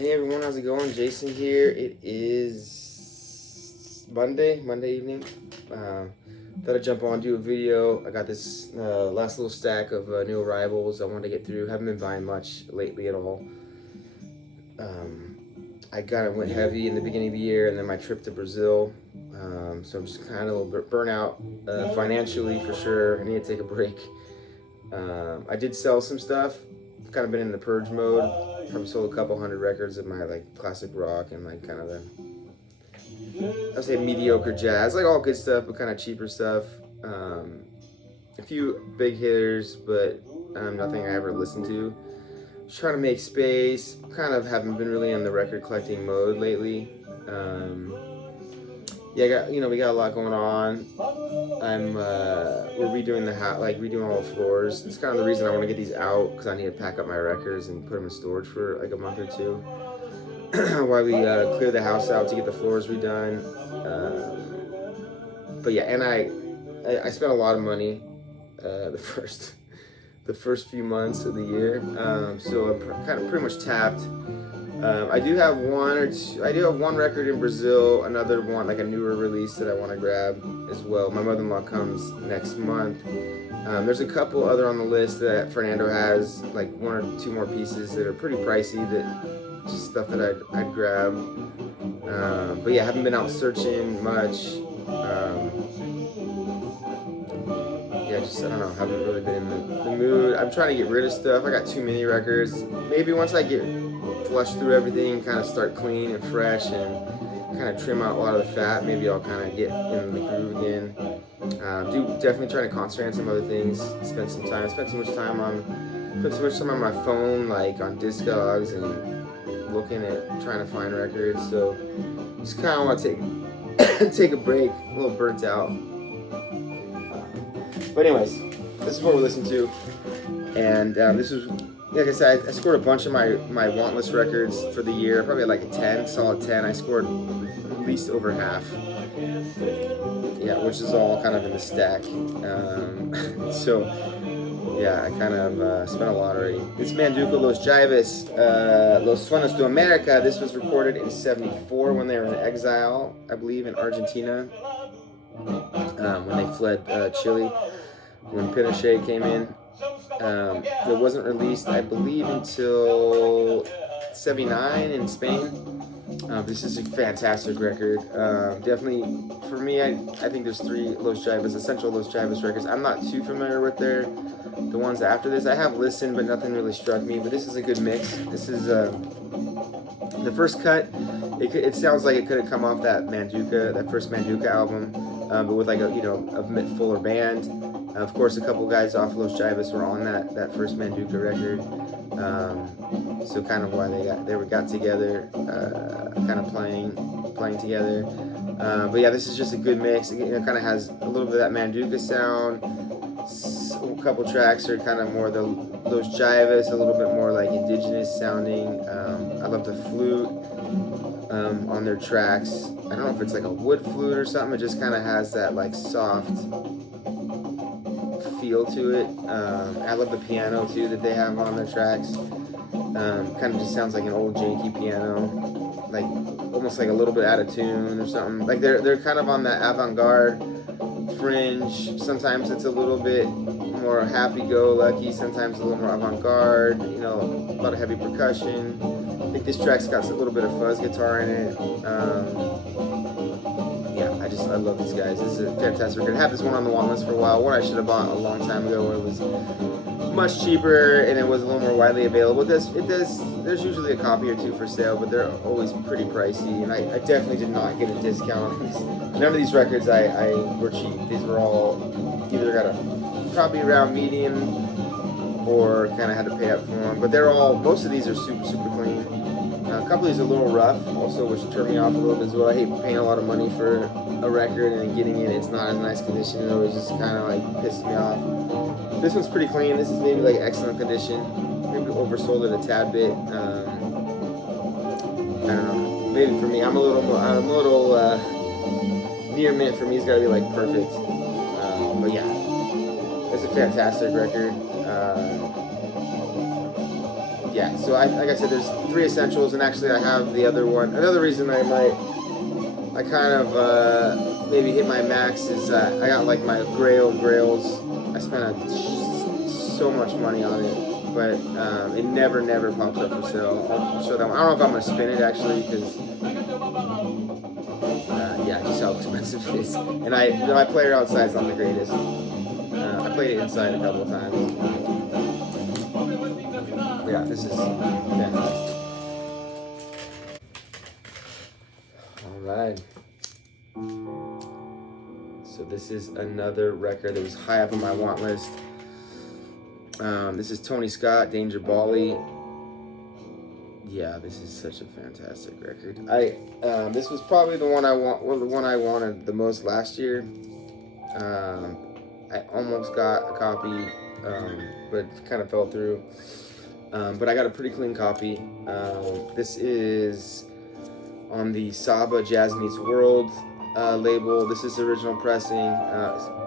Hey everyone, how's it going? Jason here. It is Monday evening. Thought I'd jump on, do a video. I got this last little stack of new arrivals I wanted to get through. Haven't been buying much lately at all. I kind of went heavy in the beginning of the year, and then my trip to Brazil. So I'm just kind of a little bit burnt out financially for sure. I need to take a break. I did sell some stuff. Kind of been in the purge mode. Probably sold a couple hundred records of my like classic rock and like kind of the, I'd say mediocre jazz, like all good stuff, but kind of cheaper stuff. A few big hitters, but nothing I ever listened to. Just trying to make space. Kind of haven't been really in the record collecting mode lately. Yeah, we got a lot going on. We're redoing the house, like redoing all the floors. It's kind of the reason I want to get these out, because I need to pack up my records and put them in storage for like a month or two. While we clear the house out to get the floors redone. But yeah, and I spent a lot of money the first few months of the year. So I'm kind of pretty much tapped. I do have one record in Brazil, another one, like a newer release that I want to grab as well. My mother-in-law comes next month. There's a couple other on the list that Fernando has, like one or two more pieces that are pretty pricey, that just stuff that I'd grab. But yeah, I haven't been out searching much. I don't know, haven't really been in the mood. I'm trying to get rid of stuff. I got too many records. Maybe once I get flush through everything, kind of start clean and fresh and kind of trim out a lot of the fat, maybe I'll kind of get in the groove again. Definitely trying to concentrate on some other things. I spent too much time on my phone, like on Discogs and looking at trying to find records. So just kind of want to take a break, a little burnt out. But anyways, this is what we're listening to, and this was, like I said, I scored a bunch of my wantless records for the year. Probably like a solid 10. I scored at least over half. Yeah, which is all kind of in the stack. So yeah, I kind of spent a lot already. This Manduka Los Jaives, Los Sueños de America. This was recorded in '74 when they were in exile, I believe, in Argentina. When they fled Chile, when Pinochet came in. It wasn't released, I believe, until '79 in Spain. This is a fantastic record. Definitely, for me, I think there's three essential Los Jaives records. I'm not too familiar with the ones after this. I have listened, but nothing really struck me. But this is a good mix. This is the first cut. It sounds like it could have come off that first Manduka album, but with like a fuller band. Of course, a couple guys off Los Jaives were on that first Manduka record. So kind of why they got together, kind of playing together. But yeah, this is just a good mix. It kind of has a little bit of that Manduka sound. A couple tracks are kind of more the Los Jaives, a little bit more like indigenous sounding. I love the flute on their tracks. I don't know if it's like a wood flute or something. It just kind of has that like soft feel to it. I love the piano too that they have on their tracks. Kind of just sounds like an old janky piano, like almost like a little bit out of tune or something. Like they're kind of on that avant-garde fringe. Sometimes it's a little bit more happy-go-lucky. Sometimes a little more avant-garde. A lot of heavy percussion. I think this track's got a little bit of fuzz guitar in it. I love these guys. This is a fantastic record. I had this one on the want list for a while. One I should have bought a long time ago when it was much cheaper and it was a little more widely available. There's usually a copy or two for sale, but they're always pretty pricey, and I definitely did not get a discount on these. None of these records I were cheap. These were all either got probably around medium or kind of had to pay up for them. But most of these are super, super clean. A couple of these are a little rough also, which turned me off a little bit as well. I hate paying a lot of money for a record and then getting it, it's not as nice condition. It always just kind of like pisses me off. This one's pretty clean. This is maybe like excellent condition. Maybe oversold it a tad bit. I don't know. Maybe for me, I'm a little near mint. For me, it's got to be like perfect. But yeah, it's a fantastic record. yeah, so like I said, there's 3 essentials, and actually I have the other one. Another reason I kind of maybe hit my max is I got like my grails. I spent so much money on it, but it never pops up for sale. I'll show that one. I don't know if I'm gonna spin it actually, because yeah, just how expensive it is. And my player outside is not the greatest. I played it inside a couple of times. But yeah, this is fantastic. All right. So this is another record that was high up on my want list. This is Tony Scott, Danger Bali. Yeah, this is such a fantastic record. This was probably the one I wanted the most last year. I almost got a copy, but kind of fell through. But I got a pretty clean copy. This is on the Saba Jazz Meets World label. This is the original pressing.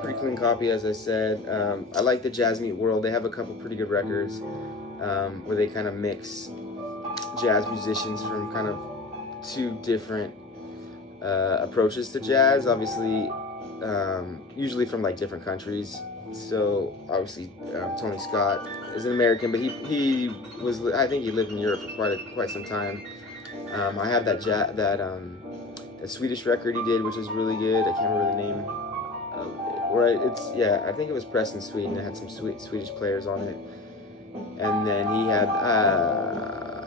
Pretty clean copy, as I said. I like the Jazz Meet World. They have a couple pretty good records where they kind of mix jazz musicians from kind of 2 different approaches to jazz. Obviously, usually from like different countries. So obviously, Tony Scott is an American, but he was, I think he lived in Europe for quite some time. I have that Swedish record he did, which is really good. I can't remember the name of it. Or I think it was pressed in Sweden. It had some Swedish players on it. And then he had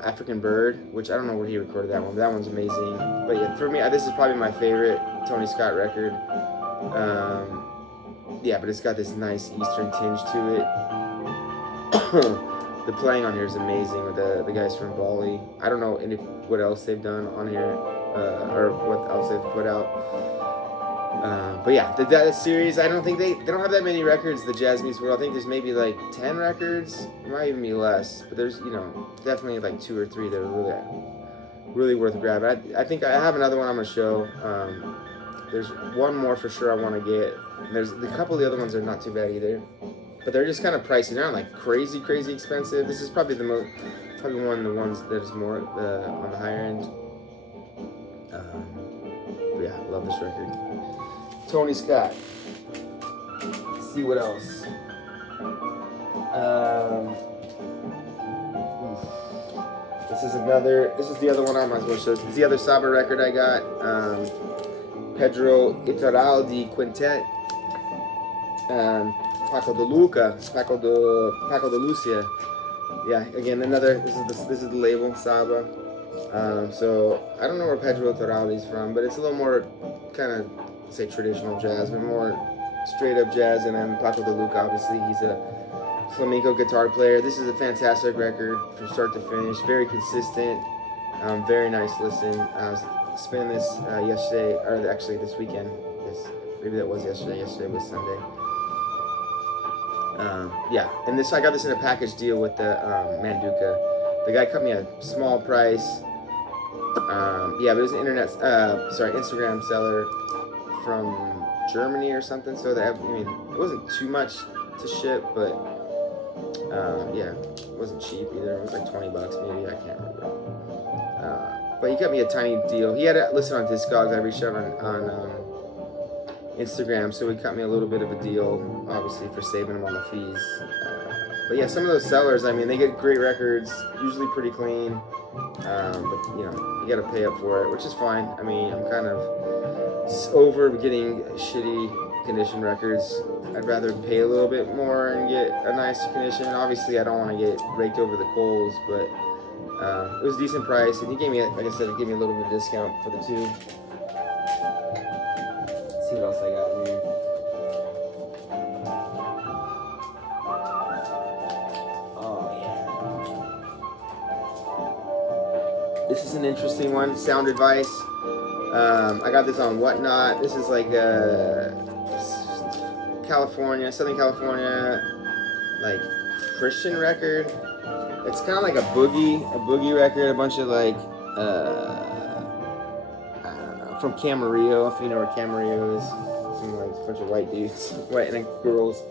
African Bird, which I don't know where he recorded that one, but that one's amazing. But yeah, for me, this is probably my favorite Tony Scott record. Yeah, but it's got this nice Eastern tinge to it. The playing on here is amazing with the guys from Bali. I don't know what else they've done on here, or what else they've put out. But yeah, the series, I don't think they don't have that many records, the Jazz Meets World. I think there's maybe like 10 records. It might even be less, but there's, definitely like 2 or 3 that are really worth grabbing. I think I have another one I'm gonna show. There's one more for sure I want to get. And there's a couple of the other ones that are not too bad either, but they're just kind of pricey. They're not like crazy expensive. This is probably one of the ones that is more on the higher end. But yeah, I love this record. Tony Scott. Let's see what else. This is the other one I might as well show. It's the other Saba record I got. Pedro Iturralde Quintet. Paco de Lucia. Yeah, again, this is the label, Saba. So I don't know where Pedro Iturralde is from, but it's a little more kind of, say, traditional jazz, but more straight up jazz. And then Paco de Luca, obviously, he's a flamenco guitar player. This is a fantastic record from start to finish, very consistent, very nice listen. I was spinning this yesterday, or actually this weekend. Maybe that was yesterday. Yesterday was Sunday. Yeah, and I got this in a package deal with the Manduka. The guy cut me a small price. Yeah, but it was an Instagram seller from Germany or something. So that, it wasn't too much to ship, but yeah, it wasn't cheap either. It was like $20 maybe. I can't remember. But he got me a tiny deal. He had it listed on Discogs. I reached out on Instagram, so he cut me a little bit of a deal, obviously, for saving him on the fees. But yeah, some of those sellers, they get great records, usually pretty clean, but you gotta pay up for it, which is fine. I'm kind of over getting shitty condition records. I'd rather pay a little bit more and get a nice condition. Obviously, I don't want to get raked over the coals, but it was a decent price, and he gave me, like I said, he gave me a little bit of discount for the 2. Let's see what else I got here. This is an interesting one, Sound Advice. I got this on Whatnot. This is like Southern California, like Christian record. It's kind of like a boogie record. A bunch of like, I don't know, from Camarillo, if you know where Camarillo is. some like a bunch of white dudes, white and girls.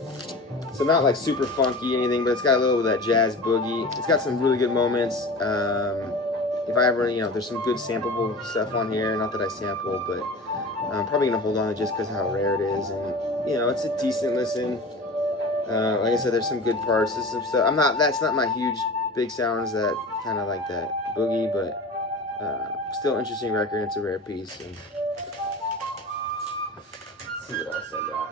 So not like super funky or anything, but it's got a little bit of that jazz boogie. It's got some really good moments. If I ever, there's some good sampleable stuff on here. Not that I sample, but I'm probably gonna hold on to it just because how rare it is, and it's a decent listen. Like I said, there's some good parts. There's some stuff. That's not my huge big sounds that kind of like that boogie, but still interesting record. It's a rare piece. And let's see what else I got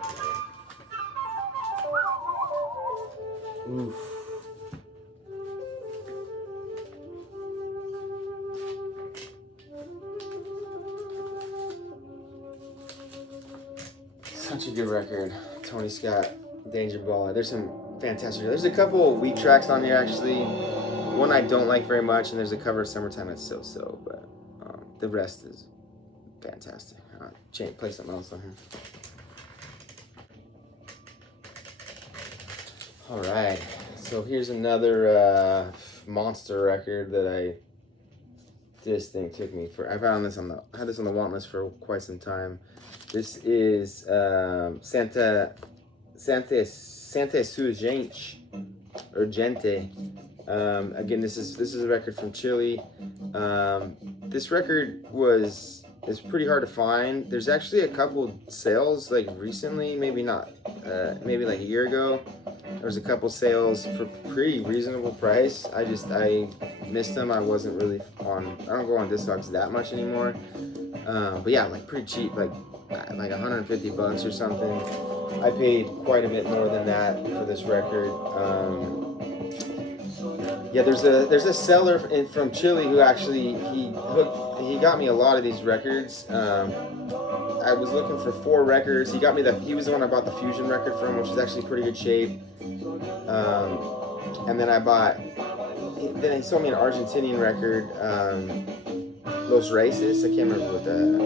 here. Oof. Such a good record. Tony Scott, Danger Baller. There's some fantastic. There's a couple weak tracks on here actually. One I don't like very much, and there's a cover of Summertime that's so-so, but the rest is fantastic. Play something else on here. All right, so here's another monster record that this thing took me for. I had this on the want list for quite some time. This is Santa Su Gente, or Gente. Again, this is a record from Chile. This record is pretty hard to find. There's actually a couple sales like recently, maybe not, maybe like a year ago. There was a couple sales for pretty reasonable price. I missed them. I wasn't really on. I don't go on Discogs that much anymore. But yeah, like pretty cheap, like $150 or something. I paid quite a bit more than that for this record. Yeah, there's a seller from Chile who actually he got me a lot of these records. I was looking for 4 records. He was the one I bought the Fusion record from, which is actually pretty good shape. And then he sold me an Argentinian record, Los Races. I can't remember what the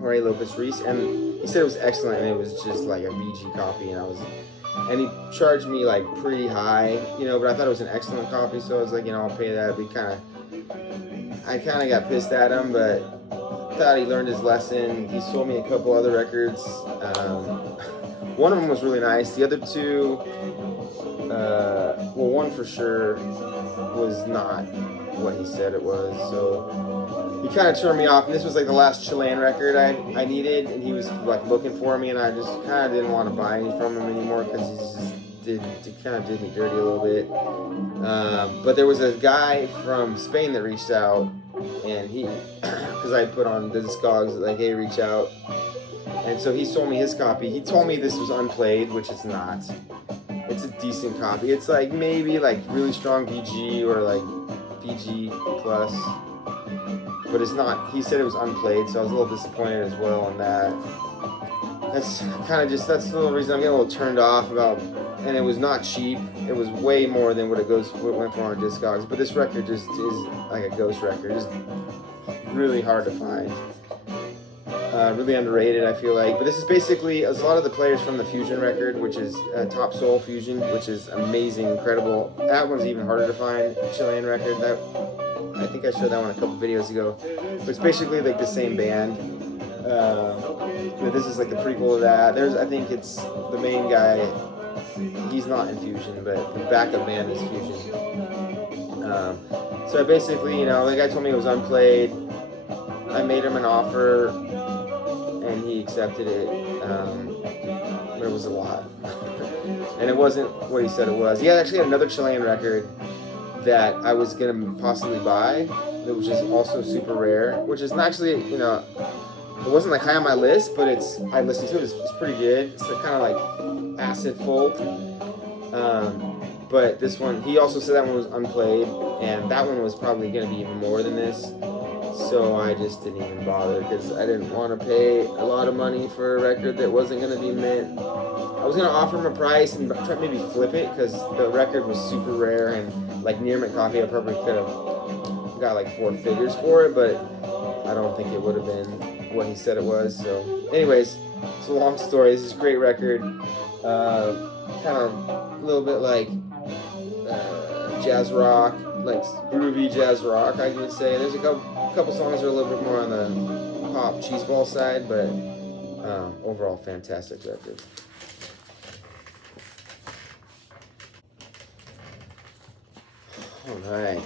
Jorge Lopez Reese, and he said it was excellent, and it was just like a VG copy, and he charged me like pretty high, but I thought it was an excellent copy, so I was like, I'll pay that. I kind of got pissed at him, but thought he learned his lesson. He sold me a couple other records. One of them was really nice. The other 2, one for sure was not what he said it was, so he kind of turned me off. And this was like the last Chilean record I needed, and he was like looking for me, and I just kind of didn't want to buy any from him anymore because he kind of did me dirty a little bit. But there was a guy from Spain that reached out, and because I put on the Discogs like, hey, reach out, and so he sold me his copy. He told me this was unplayed, which it's not. It's a decent copy. It's like maybe like really strong VG or like VG plus, but it's not. He said it was unplayed, so I was a little disappointed as well on that. That's the little reason I'm getting a little turned off about. And it was not cheap. It was way more than what it went for on Discogs. But this record just is like a ghost record. It's really hard to find. Really underrated, I feel like. But this is basically a lot of the players from the Fusion record, which is Top Soul Fusion, which is amazing, incredible. That one's even harder to find. Chilean record. I think I showed that one a couple videos ago. But it's basically like the same band. This is like the prequel of that. I think it's the main guy. He's not in Fusion, but the backup band is Fusion. So basically, the guy told me it was unplayed. I made him an offer, and he accepted it. But it was a lot. And it wasn't what he said it was. He actually had another Chilean record that I was going to possibly buy, which is also super rare, which is actually, it wasn't like high on my list, but I listened to it. It's pretty good. It's kind of like acid folk. But this one, he also said that one was unplayed, and that one was probably going to be even more than this. So I just didn't even bother because I didn't want to pay a lot of money for a record that wasn't going to be mint. I was going to offer him a price and try to maybe flip it because the record was super rare, and like near mint copy, I probably could have got like 4 figures for it, but I don't think it would have been what he said it was. So anyways, it's a long story. This is a great record. Kind of a little bit like jazz rock, like groovy jazz rock, I would say. There's a couple songs that are a little bit more on the pop cheeseball side, but Overall, fantastic record. All right.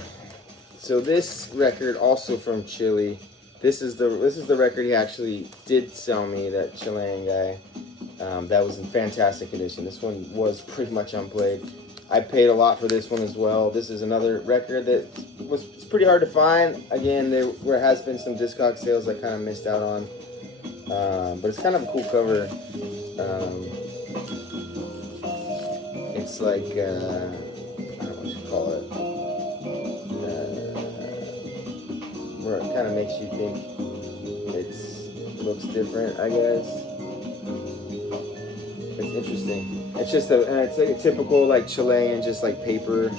So this record also from Chile. This is the record he actually did sell me, that Chilean guy. That was in fantastic condition. This one was pretty much unplayed. I paid a lot for this one as well. This is another record that it's pretty hard to find. Again, there has been some Discog sales I kind of missed out on. But it's kind of a cool cover. It's like, I don't know what you call it. Where it kind of makes you think it looks different, I guess. It's interesting. It's just it's like a typical like Chilean, just like paper.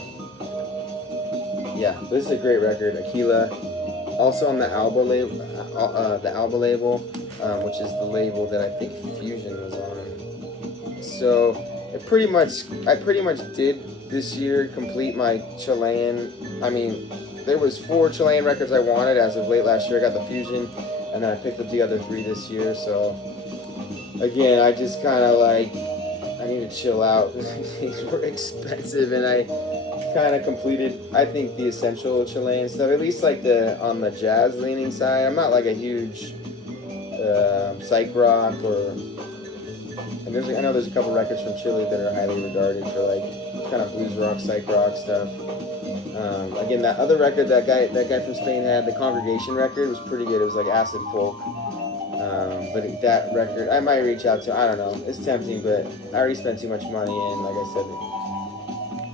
Yeah, this is a great record. Aquila, also on the Alba label, which is the label that I think Fusion was on. So I pretty much did this year complete my Chilean. I mean, there was 4 Chilean records I wanted as of late last year. I got the Fusion, and then I picked up the other 3 this year. So again, I just kind of like, I need to chill out. These were expensive, and I kind of completed, I think, the essential Chilean stuff, at least like on the jazz leaning side. I'm not like a huge psych rock and I know there's a couple records from Chile that are highly regarded for like kind of blues rock, psych rock stuff. Again, that other record that guy from Spain had, the Congregation record, was pretty good. It was like acid folk. But that record, I might reach out to. I don't know. It's tempting, but I already spent too much money, and like I said,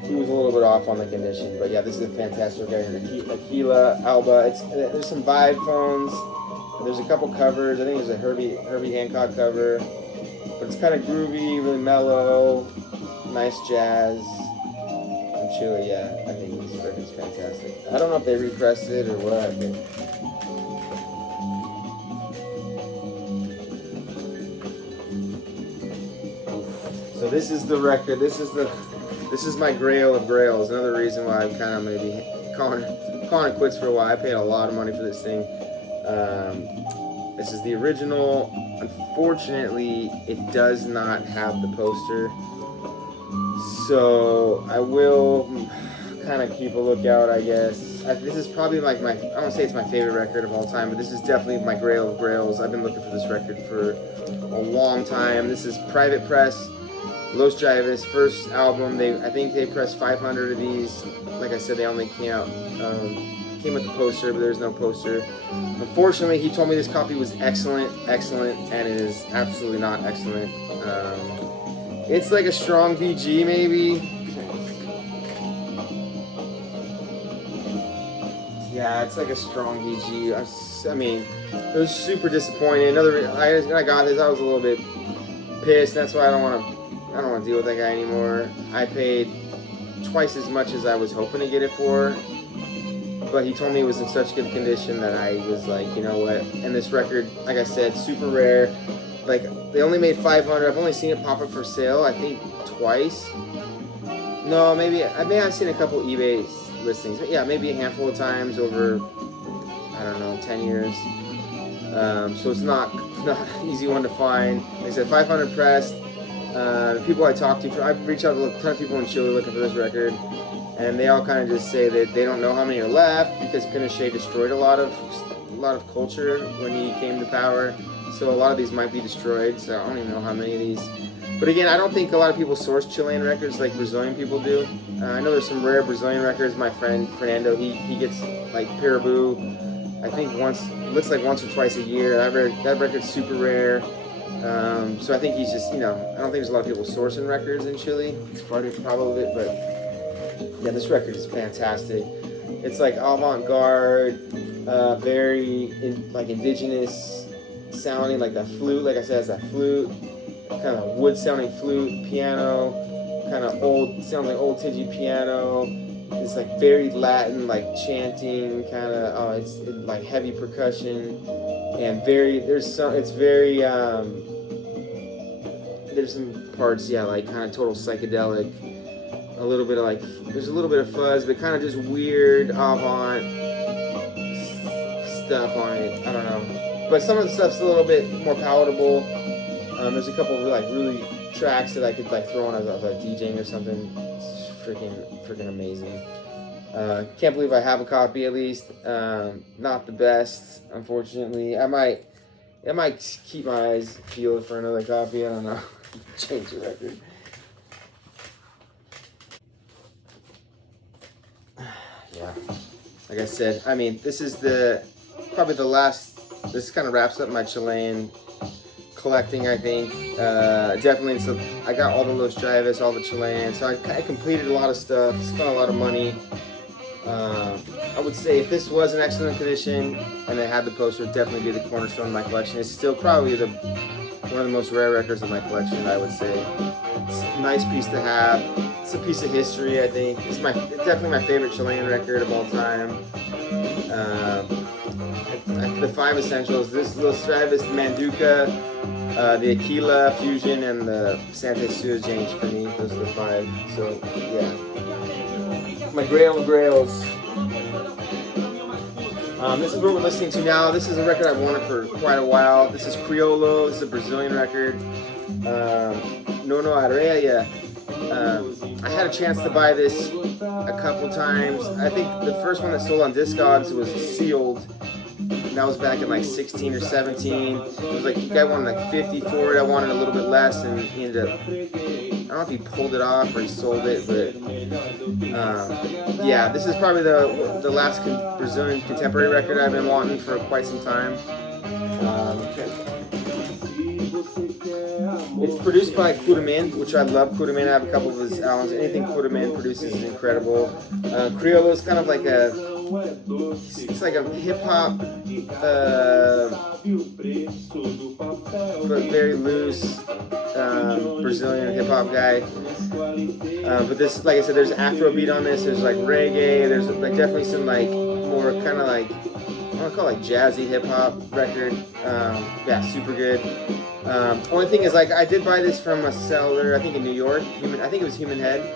he was a little bit off on the condition. But yeah, this is a fantastic record. Aquila, Alba. There's some vibe phones. There's a couple covers. I think there's a Herbie Hancock cover, but it's kind of groovy, really mellow, nice jazz. From Chile, yeah, I think this record's fantastic. I don't know if they repressed it or what, but so this is the record. This is my grail of grails. Another reason why I'm kind of maybe calling it quits for a while. I paid a lot of money for this thing. This is the original. Unfortunately, it does not have the poster. So I will kind of keep a lookout, I guess. This is probably like I don't want to say it's my favorite record of all time, but this is definitely my grail of grails. I've been looking for this record for a long time. This is Private Press, Los Jives' first album. I think they pressed 500 of these. Like I said, they only came with the poster, but there's no poster. Unfortunately, he told me this copy was excellent, and it is absolutely not excellent. It's like a strong VG, maybe. Yeah, it's like a strong VG. I mean, it was super disappointing. When I got this, I was a little bit pissed. That's why I don't want to deal with that guy anymore. I paid twice as much as I was hoping to get it for, but he told me it was in such good condition that I was like, you know what? And this record, like I said, super rare. Like, they only made 500. I've only seen it pop up for sale, I think, twice. No, maybe I may have seen a couple eBay listings. But yeah, maybe a handful of times over, I don't know, 10 years. So it's not an easy one to find. Like I said, 500 pressed. People I talked to, I've reached out to a ton of people in Chile looking for this record, and they all kind of just say that they don't know how many are left because Pinochet destroyed a lot of culture when he came to power. So a lot of these might be destroyed, so I don't even know how many of these. But again, I don't think a lot of people source Chilean records like Brazilian people do. I know there's some rare Brazilian records. My friend Fernando, he gets like Pirabu, I think looks like once or twice a year. That record's super rare. So I think he's just, I don't think there's a lot of people sourcing records in Chile. It's part of it, but yeah, this record is fantastic. It's like avant-garde, very indigenous sounding, like the flute, like I said, it's that flute, kind of wood sounding flute, piano, kind of old, sounds like old tingy piano. It's like very Latin, like chanting, kind of, it's like heavy percussion, and there's some parts, yeah, like kind of total psychedelic, there's a little bit of fuzz, but kind of just weird avant stuff on it, I don't know. But some of the stuff's a little bit more palatable. There's a couple of like really tracks that I could like throw on as like DJing or something. It's freaking amazing. Can't believe I have a copy at least. Not the best, unfortunately. I might keep my eyes peeled for another copy. I don't know. Change the record. Yeah, like I said, I mean, this is probably the last. This kind of wraps up my Chilean collecting, I think. Definitely, so I got all the Los Drives, all the Chilean, so I completed a lot of stuff, spent a lot of money. I would say if this was in excellent condition and it had the poster, it would definitely be the cornerstone of my collection. It's still probably one of the most rare records of my collection, I would say. It's a nice piece to have. It's a piece of history, I think. It's definitely my favorite Chilean record of all time. The 5 essentials: this Los Travis, the Manduca, the Aquila Fusion, and the Santa Sua Change for me. Those are the 5. So yeah, my grail of grails. This is what we're listening to now. This is a record I've wanted for quite a while. This is Criollo. This is a Brazilian record. No Areia. I had a chance to buy this a couple times. I think the first one that sold on Discogs was sealed. And that was back in like 16 or 17. It was like the guy wanted like 50 for it. I wanted a little bit less, and he ended up, I don't know if he pulled it off or he sold it, but yeah, this is probably the last Brazilian contemporary record I've been wanting for quite some time. It's produced by Kudamin, which I love Kudamin. I have a couple of his albums. Anything Kudamin produces is incredible. Criollo is kind of like it's like a hip hop, but very loose Brazilian hip hop guy. But this, like I said, there's Afrobeat on this. There's like reggae. There's like definitely some like more kind of like, I want to call it like jazzy hip hop record. Yeah, super good. Only thing is, like, I did buy this from a seller, I think in New York. I think it was Human Head.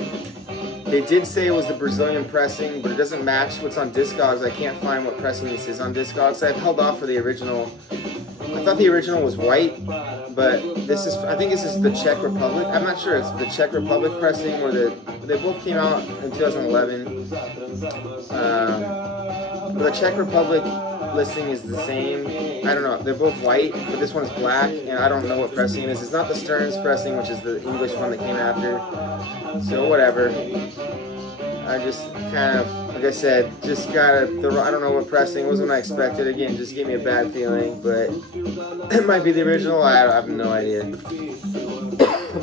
They did say it was the Brazilian pressing, but it doesn't match what's on Discogs. I can't find what pressing this is on Discogs. So I've held off for the original. I thought the original was white, but I think this is the Czech Republic. I'm not sure. It's the Czech Republic pressing, or they both came out in 2011. But the Czech Republic listing is the same. I don't know. They're both white, but this one's black, and I don't know what pressing it is. It's not the Stearns pressing, which is the English one that came after. So whatever. I just kind of, like I said, just I don't know what pressing was when I expected. Again, just gave me a bad feeling, but it might be the original. I have no idea.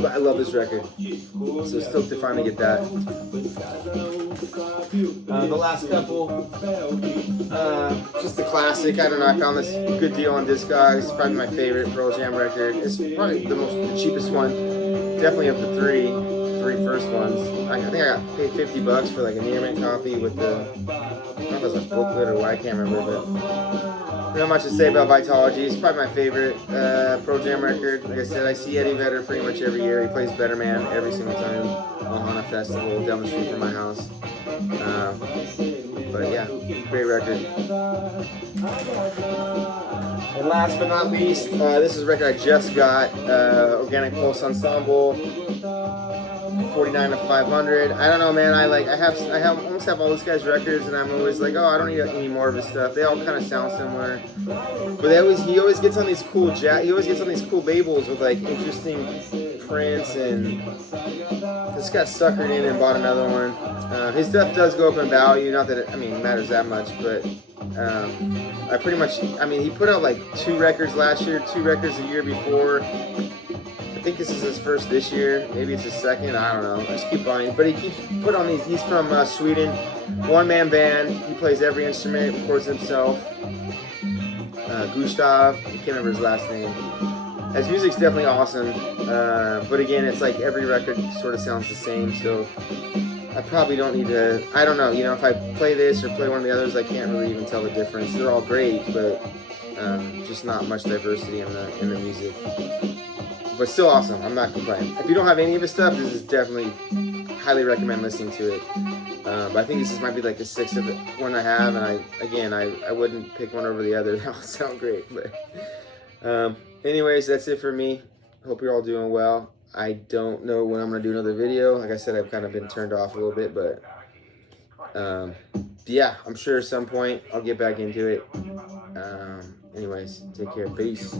But I love this record. So stoked to finally get that. The last couple, just a classic. I don't know. I found this good deal on Discogs. It's probably my favorite Pearl Jam record. It's probably the cheapest one. Definitely of the three first ones. I think I got paid $50 for like a near-mint copy with the, I don't know if it was a booklet or what. I can't remember, but not much to say about Vitology. It's probably my favorite Pearl Jam record. Like I said, I see Eddie Vedder pretty much every year. He plays Better Man every single time on a festival down the street from my house. But yeah, great record. And last but not least, this is a record I just got, Organic Pulse Ensemble, 49 of 500. I don't know, man. I almost have all this guy's records, and I'm always like, oh, I don't need any more of his stuff. They all kind of sound similar, but he always gets on these cool he always gets on these cool labels with like interesting prints, and just got suckered in and bought another one. His stuff does go up in value. Not that it matters that much, but he put out like 2 records last year, 2 records the year before. I think this is his first this year. Maybe it's his second. I don't know. I just keep buying. But he keeps put on these. He's from Sweden. One-man band. He plays every instrument. Records himself. Gustav. I can't remember his last name. His music's definitely awesome. But again, it's like every record sort of sounds the same. So I probably don't need to. I don't know. If I play this or play one of the others, I can't really even tell the difference. They're all great, but just not much diversity in the music. But still awesome. I'm not complaining. If you don't have any of his stuff, this is definitely highly recommend listening to it. But I think this might be like the 6th of the one I have, and I wouldn't pick one over the other. That would sound great. But anyways, that's it for me. Hope you're all doing well. I don't know when I'm gonna do another video. Like I said, I've kind of been turned off a little bit, but yeah, I'm sure at some point I'll get back into it. Anyways, take care. Peace.